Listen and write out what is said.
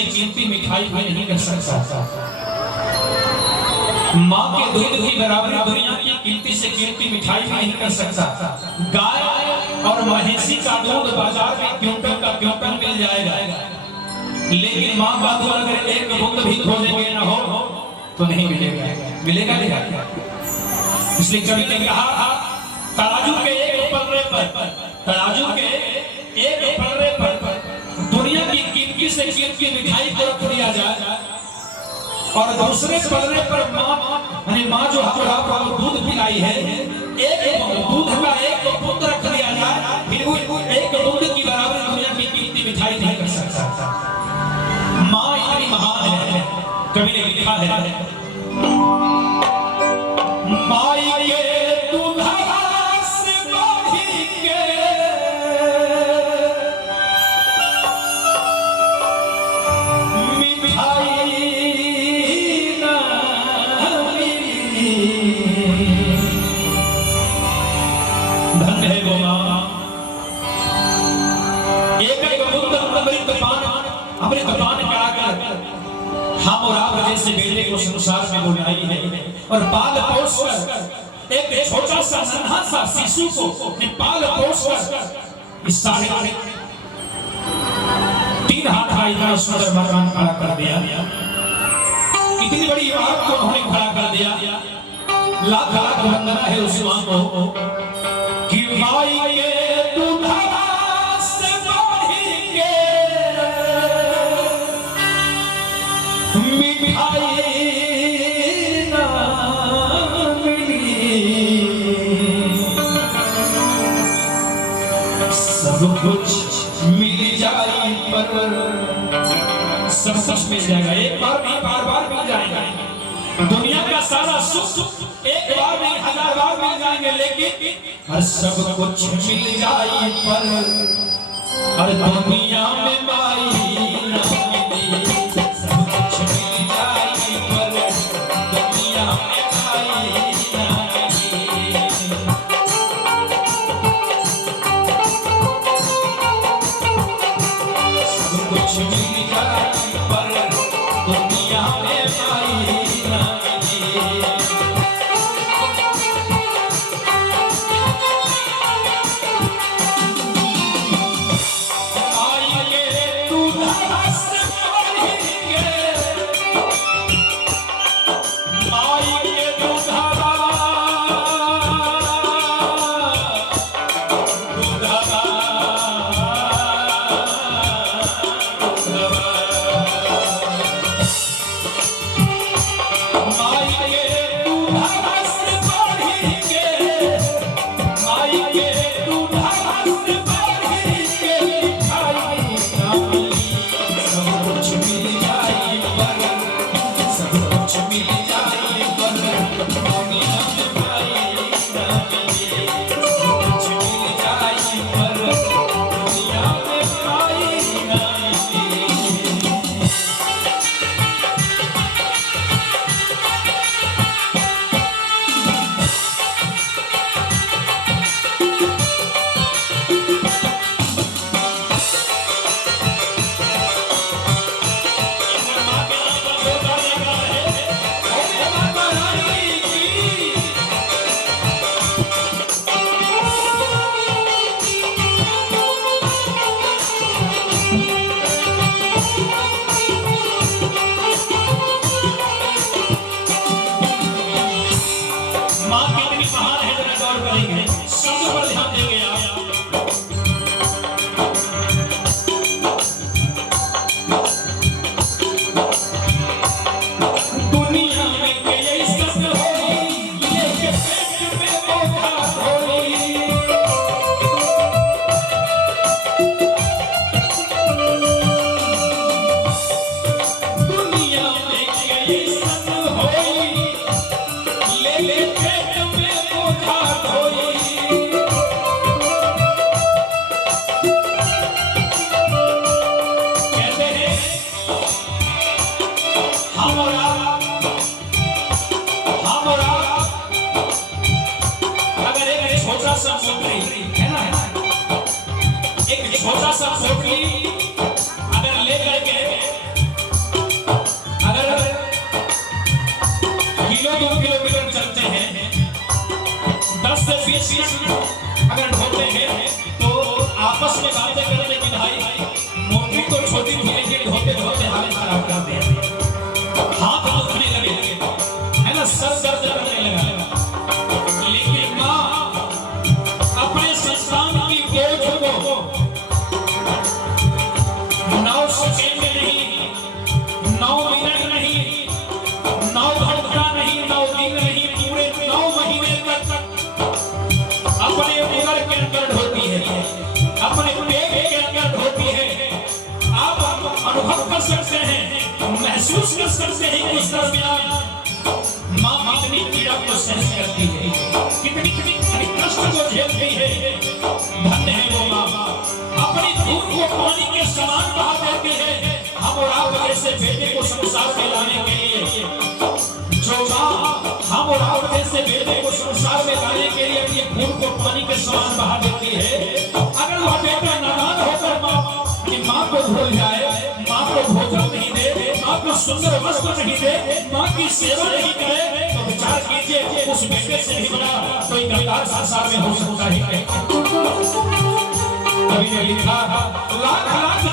से कीमती मिठाई भी नहीं कर सकता। माँ के दूध की बराबरी दुनिया की कीमती से कीमती मिठाई भी नहीं कर सकता। गाय और महेशी का दूध बाजार में क्विंटल मिल जाएगा, लेकिन माँ का दूध अगर एक बूंद भी खोजेंगे ना हो तो नहीं मिलेगा नहीं। इसलिए कवि ने कहा तराजू के एक पलड़े पर दुनिया की कीमती से कीमती मिठाई को रख दिया जाए और दूसरे पलड़े पर माँ जो आपको दूध पिलाई है, एक दूध का एक बूंद रख दिया जाए, फिर वो एक बूंद की बराबरी दुनिया की कीमती मिठाई नहीं कर सकता। माँ इतनी महान है। कवि ने लिखा है माई के दूधवा से बढ़ी के मिठाई ना मिली। धन्य है वो माँ। एक बूंद अमृत पान कराकर हम और आप जैसे बेटे को संसार में बुलाई है और पाल पोस कर एक छोटा सा नन्हा सा शिशु को पाल पोस कर इस साढ़े 3 हाथ का इतना सुंदर मकान खड़ा कर दिया। इतनी बड़ी इमारत को उन्होंने खड़ा कर दिया। लाख लाख वंदना है उस मां को कि माई के दूधवा से बढ़ी के मिठाई ना मिली। सब कुछ मिल जाए पर सब कुछ मिल जाएगा, एक बार नहीं बार मिल जाएगा। दुनिया का सारा सुख एक बार नहीं 1000 बार मिल जाएंगे, लेकिन हर सब कुछ मिल जाए पर हर दुनिया में माई ना मिली। सब कुछ मिल जाए पर दुनिया में माई ना मिली। सब कुछ मिल जाए पर दुनिया में माई ना मिली। 20 मिनट अगर ढोते हैं तो आपस में बातें करते कि भाई मोटी तो छोटी थी लेकिन ढोते ढोते हालत खराब कर दिया, हाथ दुखने लगे है ना, सर दर्द करने लगा। लेकिन माँ अपने संतान की बोझ को 9 सेकंड नहीं, 9 मिनट नहीं, 9 घंटा नहीं, 9 दिन नहीं, पूरे 9 महीने तक अपने उदर के अंदर ढोती है, अपने पेट के अंदर ढोती है। आप अनुभव कर सकते हैं, महसूस कर सकते हैं कि उस दरमियान माँ कितनी पीड़ा को सहन करती है, कितनी कष्ट को झेलती है। धन्य है वो माँ, अपनी दूध को पानी के समान बहा देती है। हम और आप जैसे बेटे को संसार में लाने के लिए, जो माँ हम और आप जैसे बेटे को संसार में लाने के लिए अपने खून को पानी के समान बहा देती है, अगर वह बेटा नादान होकर माँ को भूल जाए, माँ को भोजन नहीं दे, माँ को सुंदर वस्त्र नहीं दे, माँ की सेवा नहीं करे, तो विचार कीजिए उस बेटे से भी बड़ा कोई गद्दार संसार में हो सकता है। कवि ने लिखा लाख लाख